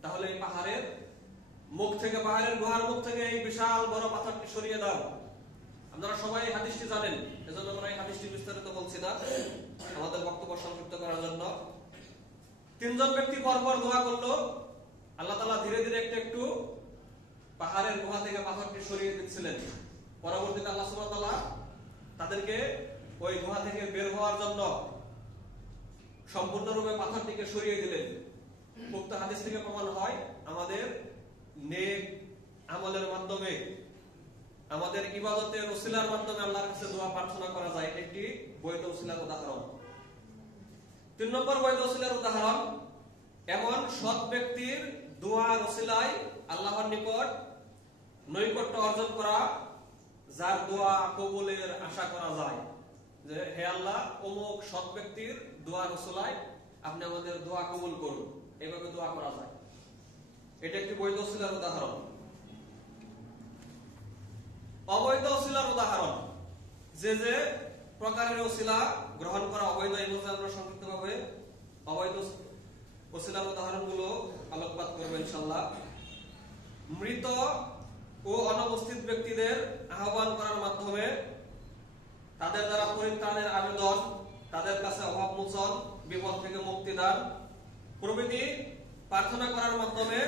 তাহলে এই পাহাড়ের মুখ থেকে, পাহাড়ের গুহার মুখ থেকে এই বিশাল বড় পাথরটি সরিয়ে দাও। আপনারা সবাই এই হাদিসটি জানেন, এজন্য আমরা এই হাদিসটি বিস্তারিত বলছি না, আমাদের বক্তব্য সংক্ষিপ্ত করার জন্য। 3 জন ব্যক্তি পরপর দোয়া করলো, আল্লাহ তাআলা ধীরে ধীরে একটু একটু পাহাড়ের গুহা থেকে পাথরটি সরিয়ে দিচ্ছিলেন। পরবর্তীতে আল্লাহ সুবহানাহু ওয়া তাআলা তাদেরকে ওই গুহা থেকে বের হওয়ার জন্য সম্পূর্ণরূপে পাথরটিকে সরিয়ে দিলেন। উক্ত হাদিস থেকে প্রমাণ হয় আমাদের নেক আমলের মাধ্যমে, আমাদের ইবাদতের ওসিলার মাধ্যমে আল্লাহর কাছে দোয়া প্রার্থনা করা যায়, একটি বৈধ ওসিলার উদাহরণ। 3 নম্বর বৈধ ওসিলার উদাহরণ, এমন সৎ ব্যক্তির দোয়ার ওসিলায় আল্লাহর নিকট নৈকট্য অর্জন করা, যার দোয়া কবুলের আশা করা যায়। যে হে আল্লাহ, অমুক সৎ ব্যক্তির দোয়ার ওসিলায় আপনি আমাদের দোয়া কবুল করুন, এইভাবে দোয়া করা যায়, এটা একটি বৈধ ওসিলার উদাহরণ। অবৈধ ওসিলার উদাহরণ, যে যে প্রকারের ওসিলা গ্রহণ করা অবৈধ, এই বলতে আমরা সংক্ষিপ্তভাবে অবৈধ ওসিলার উদাহরণগুলো আলোকপাত করব ইনশাআল্লাহ। মৃত ও অনুপস্থিত ব্যক্তিদের আহ্বান করার মাধ্যমে তাদের দ্বারা পরিত্রাণের আবেদন, তাদের কাছে অভাব মোচন, বিপদ থেকে মুক্তিদান প্রভৃতি প্রার্থনা করার মাধ্যমে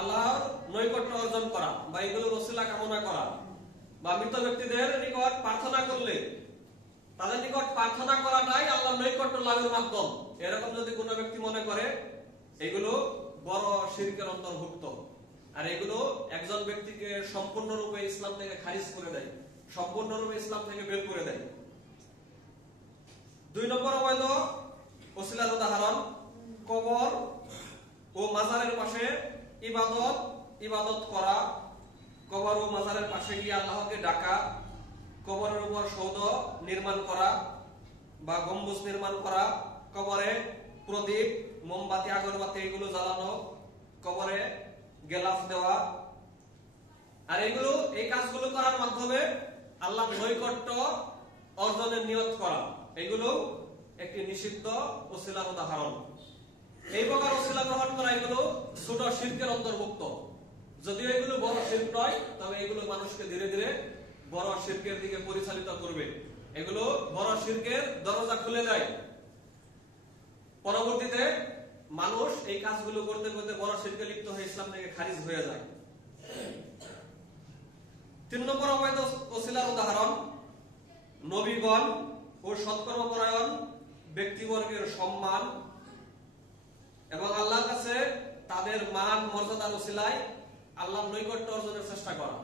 আল্লাহর নৈকট্য অর্জন করা বা এগুলোর ওসিলা কামনা করা, বা মৃত ব্যক্তিদের নিকট প্রার্থনা করলে তাদের নিকট প্রার্থনা করাটাই আল্লাহর নৈকট্য লাভের মাধ্যম, এরকম যদি কোনো ব্যক্তি মনে করে, এগুলো বড় শিরকের অন্তর্ভুক্ত। আর এগুলো একজন ব্যক্তিকে সম্পূর্ণরূপে ইসলাম থেকে খারিজ করে দেয়, সম্পূর্ণরূপে ইসলাম থেকে বের করে দেয়। 2 নম্বর অবৈধ ওসিলার উদাহরণ কবর ও মাজারের পাশে ইবাদত করা, কবর ও মাজারের পাশে গিয়ে আল্লাহকে ডাকা, কবরের উপর সৌধ নির্মাণ করা বা গম্বুজ নির্মাণ করা, কবরে প্রদীপ, মোমবাতি, আগরবাতি এগুলো জ্বালানো, কবরে গেলাফ দেওয়া। আর এগুলো, এই কাজগুলো করার মাধ্যমে আল্লাহর নৈকট্য অর্জনের নিয়ত করা, এগুলো একটি নিষিদ্ধ ওসিলার উদাহরণ। এই প্রকার ওসিলা গ্রহণ করা এগুলো ছোট শিরকের অন্তর্ভুক্ত। যদিও এগুলো বড় শিরক নয়, তবে এগুলো মানুষকে ধীরে ধীরে বড় শিরকের দিকে পরিচালিত করবে। এগুলো বড় শিরকের দরজা খুলে দেয়। পরবর্তীতে মানুষ এই কাজগুলো করতে করতে বড় শিরকে লিপ্ত হয়ে ইসলাম থেকে খারিজ হয়ে যায়। 3 নম্বর অবৈধ ওসিলার উদাহরণ নবীগণ ও সৎকর্মপরায়ণ ব্যক্তিবর্গের সম্মান এবং আল্লাহর কাছে তাদের মান মর্যাদার ওসিলায় আল্লাহর নৈকট্য অর্জনের চেষ্টা করা।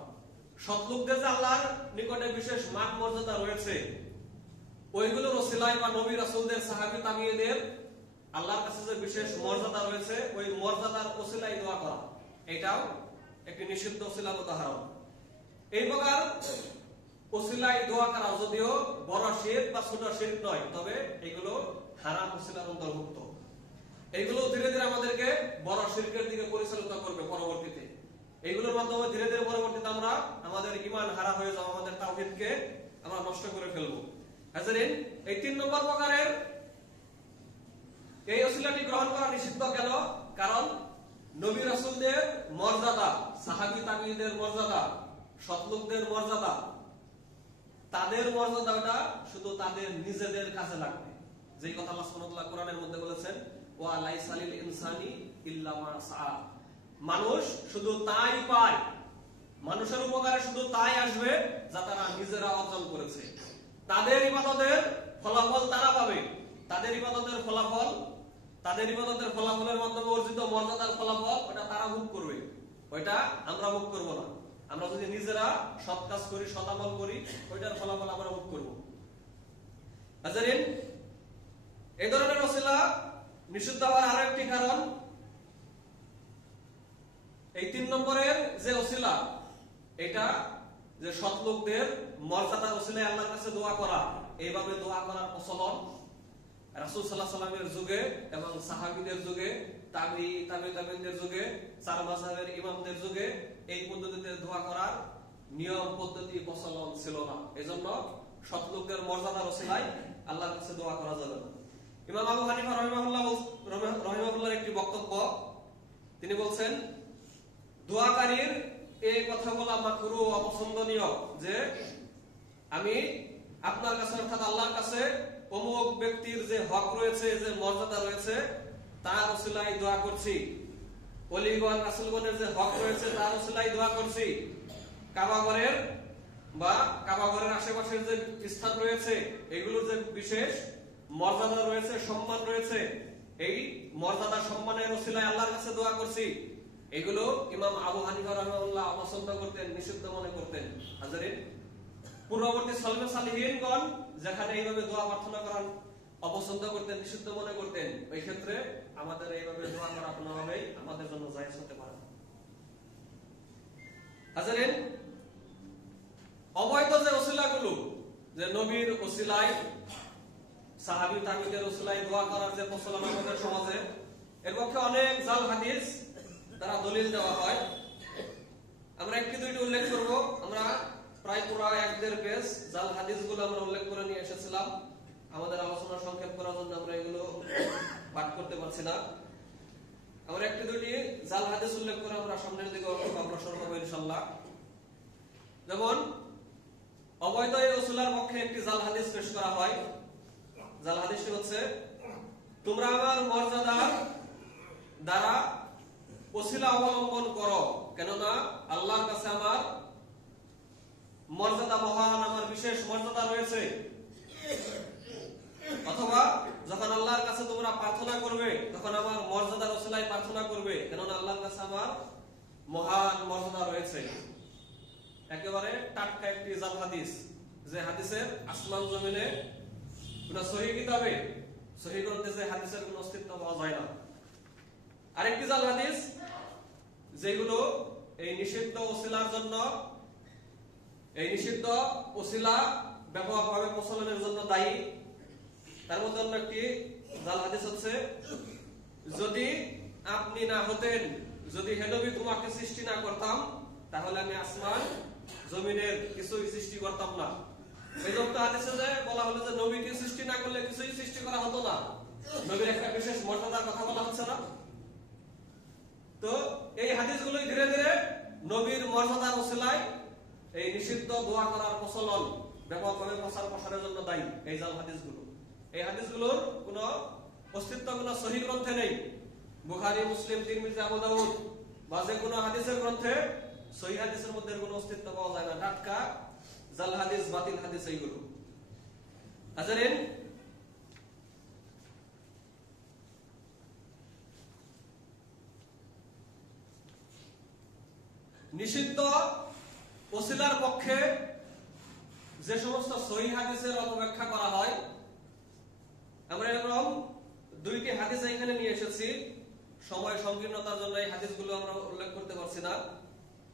সৎ লোকদের যে আল্লাহর নিকটে বিশেষ মান মর্যাদা রয়েছে, ওইগুলোর ওসিলায় বা নবী রাসূলদের, সাহাবী তাবিঈদের আল্লাহর কাছে যে বিশেষ মর্যাদা রয়েছে, ওই মর্যাদার ওসিলায় দোয়া করা, এটাও একটি নিষিদ্ধ ওসিলার উদাহরণ। এই প্রকার ওসিলায় দোয়া করা যদিও বড় শিরক বা ছোট শিরক নয়, তবে এগুলো হারাম ওসিলার অন্তর্ভুক্ত। এগুলো ধীরে ধীরে আমাদেরকে বড় শিরকের দিকে পরিচালিত করবে। পরবর্তীতে এগুলোর মাধ্যমে ধীরে ধীরে পরবর্তীতে আমরা আমাদের ঈমান হারা হয়ে যাব, আমাদের তাওহীদকে আমরা নষ্ট করে ফেলবো। হাজরিন, এই 3 নম্বর প্রকারের এই ওসিলাটি গ্রহণ করা নিষিদ্ধ কেন? কারণ নবী রাসূলদের মর্যাদা, সাহাবী তাবিঈদের মর্যাদা, সৎলোকদের মর্যাদা, তাদের মর্যাদাটা শুধু তাদের নিজেদের কাজে লাগবে। যেই কথা আল্লাহ সুবহানাহু ওয়া তাআলা কোরআনের মধ্যে বলেছেন, ওয়া লাইসা লিল ইনসানি ইল্লা মা সাআ। মানুষ শুধু তাই পায়, মানুষের উপকারে শুধু তাই আসবে যা তারা নিজেরা অর্জন করেছে। তাদের ইবাদতের ফলাফল তারা পাবে, তাদের ইবাদতের ফলাফলের মাধ্যমে অর্জিত মর্যাদার ফলাফল ওটা তারা ভোগ করবে, ওইটা আমরা ভোগ করব না। আমরা যদি নিজেরা সৎ কাজ করি, সৎ আমল করি, ওইটার ফলাফল আমরা ভোগ করব। হাজরিন, এই ধরনের ওসিলা নিষিদ্ধ হওয়ার আরেকটি কারণ, এই 3 নম্বরের যে ওসিলা, এটা যে সৎ লোকদের মর্যাদার ওসিলায় আল্লাহর কাছে দোয়া করা, এইভাবে দোয়া করার প্রচলন রাসূল সাল্লাল্লাহু আলাইহি ওয়াসাল্লামের যুগে এবং সাহাবীদের যুগে, তাবিঈদের যুগে, 4 মাযহাবের ইমামদের যুগে এই পদ্ধতিতে দোয়া করার নিয়ম পদ্ধতি প্রচলন ছিল না। এজন্য সৎ লোকদের মর্যাদার ওসিলায় আল্লাহর কাছে দোয়া করা যাবে না। ইমাম আবু হানিফা রাহিমাহুল্লাহর একটি বক্তব্য, তিনি বলছেন, দোয়াকারীর এই কথা বলা মাকরুহ, অপছন্দনীয়, যে আমি আপনার কাছে অর্থাৎ আল্লাহর কাছে অমুক ব্যক্তির যে হক রয়েছে, যে মর্যাদা রয়েছে, তার ওসিলায় দোয়া করছি। ওলিগণ রাসূলগণের যে হক রয়েছে তার ওসিলায় দোয়া করছি। কাবা ঘরের আশেপাশের যে স্থান রয়েছে, এগুলোর যে বিশেষ মর্যাদা রয়েছে, সম্মান রয়েছে, এই মর্যাদা সম্মানের ওসিলায় আল্লাহর কাছে দোয়া করছি। এগুলো ইমাম আবু হানিফা রাহিমাহুল্লাহ অপছন্দ করতেন, নিষিদ্ধ মনে করতেন। হাজরিন, পূর্ববর্তী সালফে সালিহিনগণ যেখানে এইভাবে দোয়া প্রার্থনা করার অপছন্দ করতেন, নিষিদ্ধ মনে করতেন, ওই ক্ষেত্রে আমাদের এইভাবে দোয়া করা কোনোভাবেই আমাদের জন্য জায়েজ হতে পারে না। হাজরিন, অবৈধ যে ওসিলাগুলো, যে নবীর ওসিলায়, সাহাবী তাবিঈদের ওসিলায় দোয়া করার যে প্রচলন আমাদের সমাজে, এর পক্ষে অনেক জাল হাদিস দ্বারা দলিল দেওয়া হয়। আমরা একটি দুইটি উল্লেখ করব। আমরা প্রায় পুরো 1-1.5 পেজ জাল হাদিসগুলো আমরা উল্লেখ করে নিয়ে এসেছিলাম। আমাদের আলোচনা সংক্ষেপ করার জন্য আমরা এগুলো পাঠ করতে পারছি না। আমরা একটি দুইটি জাল হাদিস উল্লেখ করে আমরা সামনের দিকে অগ্রসর হব ইনশাআল্লাহ। যেমন অবৈধ এই ওসিলার পক্ষে একটি জাল হাদিস পেশ করা হয়। জাল হাদিসটি হচ্ছে, তোমরা আমার মর্যাদার দ্বারা ওসিলা অবলম্বন করো, কেননা আল্লাহর কাছে আমার মর্যাদা মহান, আমার বিশেষ মর্যাদা রয়েছে। অথবা যখন আল্লাহর কাছে তোমরা প্রার্থনা করবে, তখন আমার মর্যাদার ওসিলায় প্রার্থনা করবে, কেননা আল্লাহর কাছে আমার মহান মর্যাদা রয়েছে। একেবারে টাটকা একটি জাল হাদিস, যে হাদিসের আসমান জমিনে কোন সহিহ কিতাবে সহিহ গ্রন্থে যে হাদিসের কোন অস্তিত্ব পাওয়া যায় না। আরেকটি জাল হাদিস যেগুলো এই নিষিদ্ধ ওসিলার জন্য, এই নিষিদ্ধ ওসিলা ব্যাপকভাবে প্রচলনের জন্য দায়ী। তার মধ্যে অন্য একটি জাল হাদিস হচ্ছে, যদি আপনি না হতেন, যদি হে নবী তোমাকে সৃষ্টি না করতাম, তাহলে আমি আসমান জমিনের কিছুই সৃষ্টি করতাম না। এই যত হাদিসে যে বলা হলো যে নবীকে সৃষ্টি না করলে কিছুই সৃষ্টি করা হতো না, নবীর একটা বিশেষ মর্যাদার কথা বলা হচ্ছে না। তো এই হাদিসগুলোই ধীরে ধীরে নবীর মর্যাদার ওসিলায় এই নিষিদ্ধ দোয়া করার প্রচলন ব্যাপকভাবে প্রচার প্রসারের জন্য দায়ী। এই জাল হাদিসগুলো, এই হাদিসগুলোর কোনো অস্তিত্ব কোনো সহিহ গ্রন্থে নেই। বুখারী, মুসলিম, তিরমিজি, আবু দাউদ বা যে কোনো হাদিসের গ্রন্থে সহিহ হাদিসের মধ্যে কোনো অস্তিত্ব পাওয়া যায় না। টাটকা জাল হাদিস, বাতিল হাদিস এইগুলো। হাজারিন, নিষিদ্ধ ওসিলার পক্ষে যে সমস্ত সহিহ হাদিসের অপব্যাখ্যা করা হয়, আমরা এরকম দুইটি হাদিস এখানে নিয়ে এসেছি। সময় সংকীর্ণতার জন্য এই হাদিসগুলো আমরা উল্লেখ করতে পারছি না।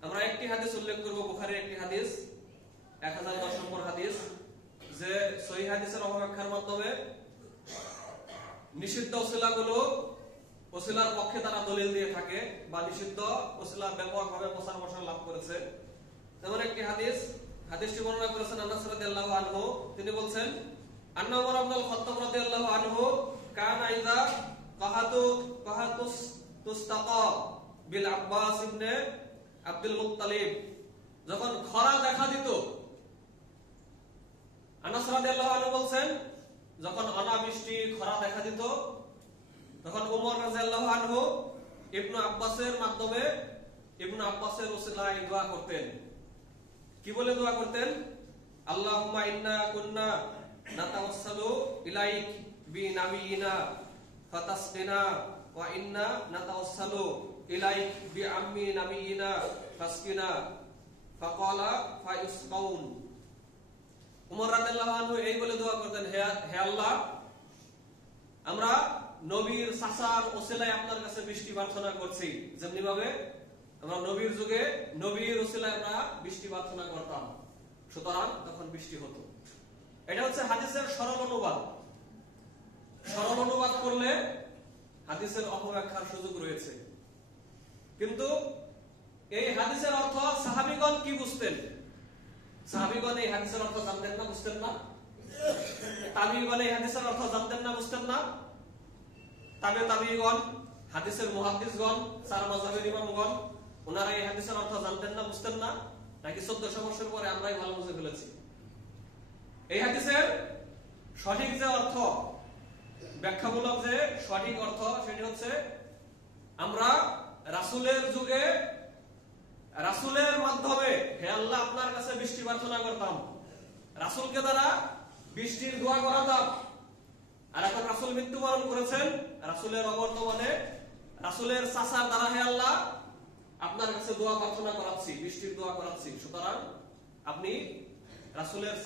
আমরা একটি হাদিস উল্লেখ করব, বুখারীর একটি হাদিস, 1010 নম্বর হাদিস, যে সহিহ হাদিসের অপব্যাখ্যার মাধ্যমে নিষিদ্ধ ওসিলাগুলো ওসিলার পক্ষে তারা দলিল দিয়ে থাকে বা নিষিদ্ধ ওসিলা ব্যাপকভাবে প্রচার প্রসার লাভ করেছে। যেমন একটি হাদিস, হাদিসটি বর্ণনা করেছেন আনাস রাদিয়াল্লাহু আনহু। তিনি বলছেন, আন্না ওমর ইবনুল খাত্তাব রাদিয়াল্লাহু আনহু কানা ইযা তুস্তাকা বিল আব্বাস ইবনে আব্দুল মুত্তালিব, যখন খরা দেখা দিত, আনাস রাদিয়াল্লাহু আনহু বলছেন, যখন অনাবৃষ্টি খরা দেখা দিত, তখন ওমর রাদিয়াল্লাহু আনহু ইবনে আব্বাসের মাধ্যমে, ইবনে আব্বাসের ওসিলায় দোয়া করতেন। কি বলে দোয়া করতেন? আল্লাহুম্মা ইন্না কুন্না নাতাওয়াসসালু ইলাইক বিনাবিয়িনা ফাতাসকিনা ওয়া ইন্না নাতাওয়াসসালু ইলাইক বিআম্মি নাবিয়িনা ফাসকিনা ফাকালা ফায়ুসকাউন। ওমর রাদিয়াল্লাহু আনহু এই বলে দোয়া করতেন, হে আল্লাহ, আমরা নবীর চাচার ওসিলায় আপনার কাছে বৃষ্টি প্রার্থনা করছি। যেমনি ভাবে আমরা নবীর যুগে নবীর ওসিলায় আমরা বৃষ্টি প্রার্থনা করতাম, সুতরাং তখন বৃষ্টি হতো। এটা হচ্ছে হাদিসের সরল অনুবাদ। সরল অনুবাদ করলে হাদিসের অপব্যাখ্যার সুযোগ রয়েছে। কিন্তু এই হাদিসের অর্থ সাহাবীগণ কি বুঝতেন? সাহাবীগণ এই হাদিসের অর্থ জানতেন না, বুঝতেন না? তাবিঈগণ এই হাদিসের অর্থ জানতেন না, বুঝতেন না? তাবিঈগণ, হাদিসের মুহাদ্দিসগণ, চার মাযহাবের ইমামগণ, ওনারা এই হাদিসের অর্থ জানতেন না, বুঝতেন না? নাকি 1400 বছর পরে আমরাই ভালো বুঝে ফেলেছি? এই হাদিসের সঠিক যে অর্থ, ব্যাখ্যামূলক যে সঠিক অর্থ, সেটি হচ্ছে, আমরা রাসূলের যুগে রাসূলের মাধ্যমে হে আল্লাহ আপনার কাছে বৃষ্টি প্রার্থনা করতাম, রাসূলকে দ্বারা বৃষ্টির দোয়া করাতাম। আর এখন রাসূল মৃত্যুবরণ করেছেন, রাসূলের অবর্তমানে রাসূলের চাচার দ্বারা হে আল্লাহ আপনার কাছে দোয়া প্রার্থনা করাচ্ছি, বৃষ্টির দোয়া করাচ্ছি। সুতরাং আপনি রাসূলের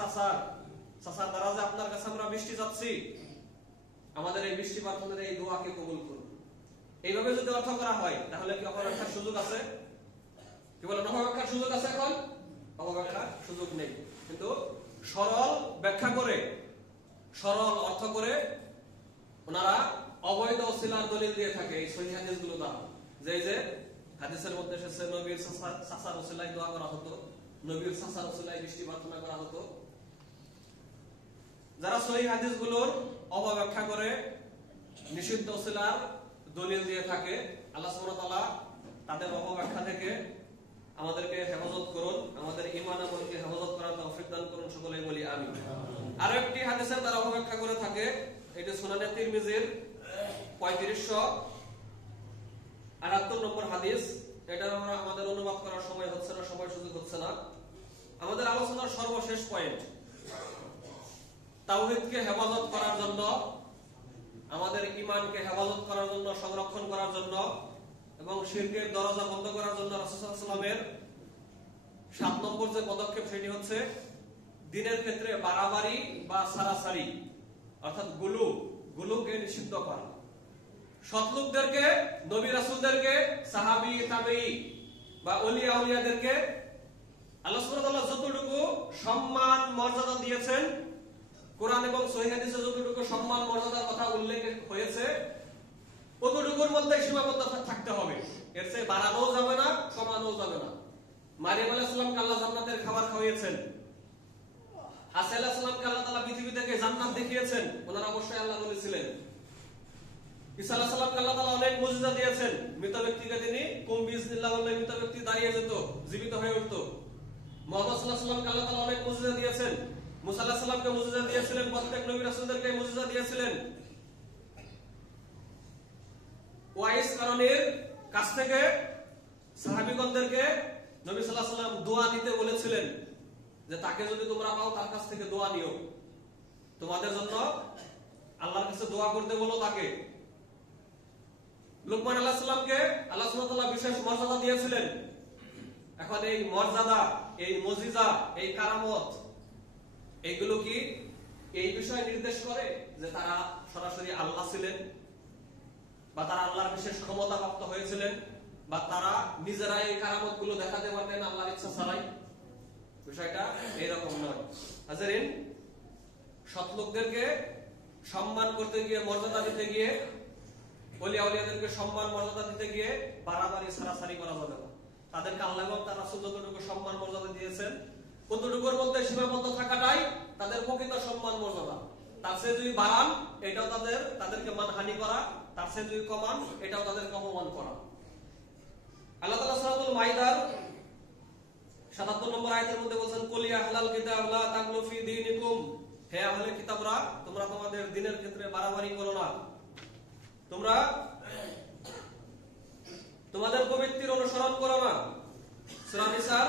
চাচার দ্বারা যে আপনার কাছে আমরা বৃষ্টি চাচ্ছি, আমাদের এই বৃষ্টি প্রার্থনার এই দোয়াকে কবুল করুন। এইভাবে যদি অর্থ করা হয়, তাহলে কি অপব্যাখ্যার সুযোগ আছে? কি বলেন, অপব্যাখ্যার সুযোগ আছে? এখন অপব্যাখ্যার সুযোগ নেই। কিন্তু সরল ব্যাখ্যা করে, সরল অর্থ করে ওনারা অবৈধ ওসিলার দলিল দিয়ে থাকে এই সহিহ হাদিসগুলো দ্বারা। যে হাদিসের মধ্যে এসেছে নবীর চাচার ওসিলায় দোয়া করা হতো, নবীর চাচার ওসিলায় বৃষ্টি প্রার্থনা করা হতো। যারা সহিহ হাদিসগুলোর অপব্যাখ্যা করে নিষিদ্ধ ওসিলার দলিল দিয়ে থাকে, আল্লাহ সুবহানাহু ওয়া তাআলা তাদের অপব্যাখ্যা থেকে আমাদেরকে হেফাজত করুন, আমাদের ঈমান আমলকে হেফাজত করার তৌফিক দান করুন, সকলেই বলি আমিন। আরো একটি হাদিসের দ্বারা অপব্যাখ্যা করে থাকে, এটি সুনানে তিরমিজির 3578 নম্বর হাদিস। এটা আমাদের অনুবাদ করার সময় হচ্ছে না, সময় সুযোগ হচ্ছে না। আমাদের আলোচনার সর্বশেষ পয়েন্ট, তাওহীদকে হেফাজত করার জন্য, আমাদের ঈমানকে হেফাজত করার জন্য, সংরক্ষণ করার জন্য এবং শিরকের দরজা বন্ধ করার জন্য রাসূল সাল্লাল্লাহু আলাইহি ওয়াসাল্লামের 7 নম্বর যে পদক্ষেপ সেটি হচ্ছে দিনের ক্ষেত্রে বাড়াবাড়ি বা সারাসারি অর্থাৎ গুলুকে নিষিদ্ধ করা। সৎলোকদেরকে, নবী রাসূলদেরকে, সাহাবী তাবেঈ বা ওলিয়া উলিয়াদেরকে আল্লাহ সুবহানাহু ওয়া তাআলা যতটুকু সম্মান মর্যাদা দিয়েছেন, কোরআন এবং সহিহ হাদিসে যতটুকু সম্মান মর্যাদার কথা উল্লেখ হয়েছে ততটুকুর মধ্যে সীমাবদ্ধ থাকতে হবে। এর চেয়ে বাড়ানোও যাবে না, কমানোও যাবে না। মারিয়াম আলাইহিস সালামকে আল্লাহ জান্নাতের খাবার খাওয়িয়েছেন। আসা আলাইহিস সালামকে আল্লাহ তাআলা পৃথিবী থেকে জান্নাত দেখিয়েছেন, ওনারা অবশ্যই আল্লাহর ওলি ছিলেন। ঈসা আলাইহিস সালামকে আল্লাহ তাআলা অনেক মুজিজা দিয়েছেন। মৃত ব্যক্তিকে তিনি কুম বিইজনিল্লাহ বললে মৃত ব্যক্তি দাঁড়িয়ে যেত, জীবিত হয়ে উঠত। মুহাম্মদ সাল্লাল্লাহু আলাইহি ওয়াসাল্লামকে আল্লাহ তাআলা অনেক মুজিজা দিয়েছেন। মুসা আলাইহিস সালামকে মুজিজা দিয়েছিলেন, প্রত্যেক নবী রাসূলদেরকে মুজিজা দিয়েছিলেন। ওয়াইস কারণের কাছ থেকে সাহাবীগণদেরকে নবী সাল্লাল্লাহু আলাইহি ওয়াসাল্লাম দোয়া নিতে বলেছিলেন যে তাকে যদি তোমরা পাও তার কাছ থেকে দোয়া নিও, তোমাদের জন্য আল্লাহর কাছে দোয়া করতে বলো তাকে। লুকমান আলাইহিস সালামকে আল্লাহ সুবহানাহু ওয়া তাআলা বিশেষ মর্যাদা দিয়েছিলেন। এখন এই মর্যাদা, এই মুজিজা, এই কারামত এইগুলো কি এই বিষয় নির্দেশ করে যে তারা সরাসরি আল্লাহ ছিলেন বা তারা আল্লাহর বিশেষ ক্ষমতা প্রাপ্ত হয়েছিলেন বা তারা নিজেরা এই কারামতগুলো দেখাতে পারতেন আল্লাহর ইচ্ছা ছাড়াই? বিষয়টা এরকম নয়। হাজারিন, সৎলোকদেরকে সম্মান করতে গিয়ে, মর্যাদা দিতে গিয়ে, ওলিয়া উলিয়াদেরকে সম্মান মর্যাদা দিতে গিয়ে বাড়াবাড়ি সারাসারি করা যাবে না। তাদেরকে আল্লাহ এবং তার রাসূল যতটুকু সম্মান মর্যাদা দিয়েছেন কতটুকুর মধ্যে সীমাবদ্ধ থাকাটাই তাদের প্রকৃত সম্মান মর্যাদা। তার চেয়ে যদি বাড়ান এটাও তাদেরকে মানহানি করা, তার চেয়ে যদি কমান এটাও তাদেরকে অপমান করা। আল্লাহ তাআলা সূরাতুল মাইদার ৭৭ নম্বর আয়াতের মধ্যে বলেন, কুল ইয়া আহলাল কিতাব লা তাগলু ফি দীনিকুম, হে আহলে কিতাবরা, তোমরা তোমাদের দ্বীনের ক্ষেত্রে বাড়াবাড়ি করো না, তোমরা তোমাদের প্রবৃত্তির অনুসরণ করো না। সূরা নিসার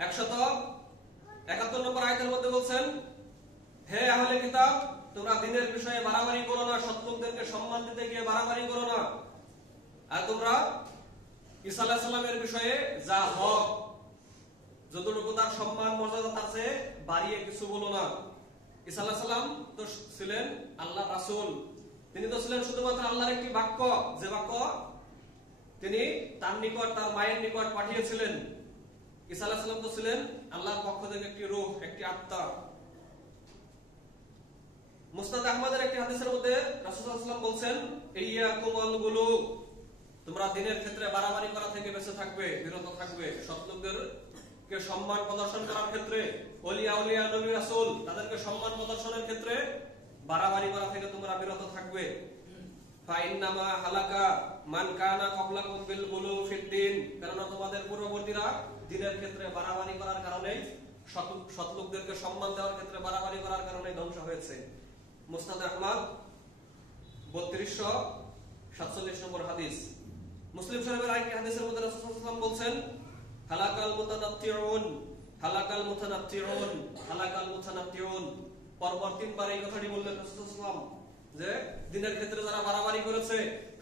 ১৭১ নম্বর আয়াতের মধ্যে বলেন, হে আহলে কিতাব, তোমরা দ্বীনের বিষয়ে বাড়াবাড়ি করো না, সৎলোকদেরকে সম্মান দিতে গিয়ে বাড়াবাড়ি করো না, আর তোমরা ঈসা আলাইহিস সালামের বিষয়ে যা হক, যতটুকু তার সম্মান মর্যাদা তার চেয়ে বাড়িয়ে কিছু বলো না। ঈসা আলাইহিস সালাম তো ছিলেন আল্লাহর রাসূল, তিনি তো ছিলেন শুধুমাত্র আল্লাহর একটি বাক্য, যে বাক্য তিনি তার নিকট, তার মায়ের নিকট পাঠিয়েছিলেন। ঈসা আলাইহিস সালাম তো ছিলেন আল্লাহর পক্ষ থেকে একটি রূহ, একটি আত্মা। মুসনাদ আহমদের একটি হাদিসের মধ্যে রাসূল সাল্লাল্লাহু আলাইহি ওয়াসাল্লাম বলেন, ইয়্যাকুমুল গুলু, তোমরা দ্বীনের ক্ষেত্রে বাড়াবাড়ি করা থেকে বেঁচে থাকবে, বিরত থাকবে। সৎলোকদেরকে সম্মান প্রদর্শন করার ক্ষেত্রে, ওলিয়া নবী রাসূল তাদেরকে সম্মান প্রদর্শনের ক্ষেত্রে বাড়াবাড়ি করা থেকে তোমরা বিরত থাকবে। ফাইন্নামা হালাকা মান কানা ক্বাবলাকুম বিল গুলু ফিদ্দিন, কারণ তোমাদের পূর্ববর্তীরা দ্বীনের ক্ষেত্রে বাড়াবাড়ি করার কারণে, সৎলোকদেরকে সম্মান দেওয়ার ক্ষেত্রে বাড়াবাড়ি করার কারণে ধ্বংস হয়েছে। মুসনাদ আহমদ ৩২৪৭ নম্বর হাদিস। মুসলিম শরীফের আরেকটি হাদিসের মধ্যে রাসূল সাল্লাল্লাহু আলাইহি ওয়াসাল্লাম বলেন, হালাকাল মুতানাত্তিউন, হালাকাল মুতানাত্তিউন, হালাকাল মুতানাত্তিউন। পরপর তিনবার এই কথাটি বললেন রাসূল সাল্লাল্লাহু আলাইহি ওয়াসাল্লাম যে দ্বীনের ক্ষেত্রে যারা বাড়াবাড়ি করেছে,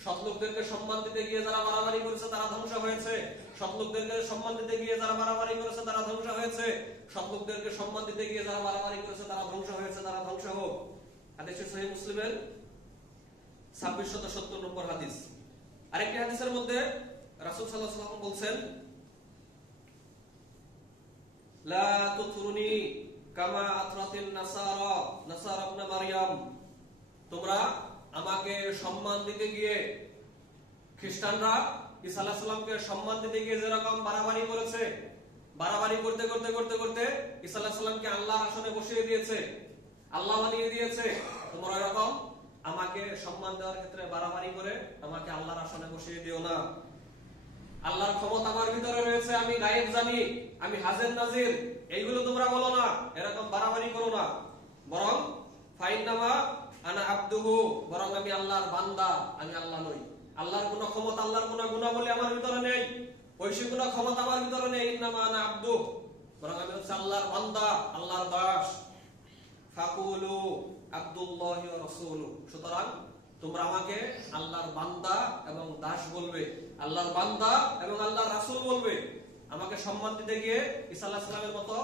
সৎলোকদেরকে সম্মান দিতে গিয়ে যারা বাড়াবাড়ি করেছে তারা ধ্বংস হয়েছে। সৎলোকদেরকে সম্মান দিতে গিয়ে যারা বাড়াবাড়ি করেছে তারা ধ্বংস হয়েছে। সৎলোকদেরকে সম্মান দিতে গিয়ে যারা বাড়াবাড়ি করেছে তারা ধ্বংস হয়েছে, তারা ধ্বংস হোক। হাদিসটি সহিহ মুসলিমের ২৬৭০ নম্বর হাদিস। আরেকটি হাদিসের মধ্যে রাসূল সাল্লাল্লাহু আলাইহি ওয়াসাল্লাম বলেন, লা তুতরুনি কামা আতরাতিন নাসারা ইবনে মারইয়াম, তোমরা আমাকে সম্মান দিতে গিয়ে, খ্রিস্টানরা ঈসা আলাইহিস সালামকে সম্মান দিতে গিয়ে যেরকম বাড়াবাড়ি করেছে, বাড়াবাড়ি করতে করতে করতে করতে ঈসা আলাইহিস সালামকে আল্লাহর আসনে বসিয়ে দিয়েছে, আল্লাহ বানিয়ে দিয়েছে, তোমরা এরকম আমাকে সম্মান দেওয়ার ক্ষেত্রে বাড়াবাড়ি করে আমাকে আল্লাহর আসনে বসিয়ে দিও না। আল্লাহর ক্ষমতা আমার ভিতরে রয়েছে, আমি গায়েব জানি, আমি হাজির নাজির, এইগুলো তোমরা বলো না, এরকম বাড়াবাড়ি করো না। বরং ফাইন্নামা আনা আবদুহু, বরং আমি আল্লাহর বান্দা, আমি আল্লাহ নই। আল্লাহর কোনো ক্ষমতা, আল্লাহর কোনো গুণাবলী আমার ভিতরে নেই, ঐশী কোনো ক্ষমতা আমার ভিতরে নেই। ইন্নামা আনা আবদু, বরং আমি হচ্ছে আল্লাহর বান্দা, আল্লাহর দাস। ফাকুলু আব্দুল্লাহি ওয়া রাসূলু, সুতরাং তোমরা আমাকে আল্লাহর বান্দা এবং দাস বলবে, আল্লাহর বান্দা এবং আল্লাহর রাসূল বলবে। আমাকে সম্মান দিতে গিয়ে ঈসা আলাইহিস সালামের মতো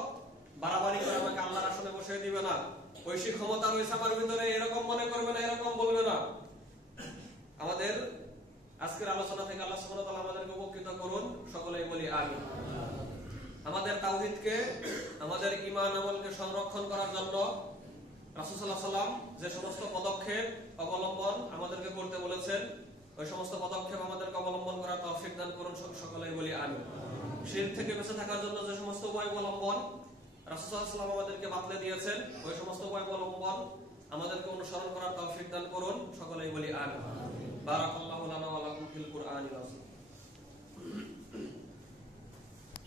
বাড়াবাড়ি করে আমাকে আল্লাহর আসনে বসিয়ে দিবে না। ঐশী ক্ষমতা রয়েছে আমার ভিতরে এরকম মনে করবে না, এরকম বলবে না। আমাদের আজকের আলোচনা থেকে আল্লাহ সুবহানাহু ওয়া তাআলা আমাদেরকে উপকৃত করুন, সকলেই বলি আমিন। আমাদের তাওহীদকে, আমাদের ঈমান আমলকে সংরক্ষণ করার জন্য রাসূল সাল্লাল্লাহু আলাইহি ওয়াসাল্লাম যে সমস্ত পদক্ষেপ অবলম্বন আমাদেরকে করতে বলেছেন, ওই সমস্ত পদক্ষেপ আমাদেরকে অবলম্বন করার তৌফিক দান করুন, সকলেই বলি আমিন। শিরক থেকে বেঁচে থাকার জন্য যে সমস্ত উপায় অবলম্বন রাসূল সাল্লাল্লাহু আলাইহি ওয়াসাল্লাম আমাদেরকে বাতলে দিয়েছেন, ওই সমস্ত উপায় অবলম্বন আমাদেরকে অনুসরণ করার তৌফিক দান করুন, সকলেই বলি আমিন। বারাকাল্লাহু লানা ওয়া লাকুম ফিল কুরআনিল আযীম।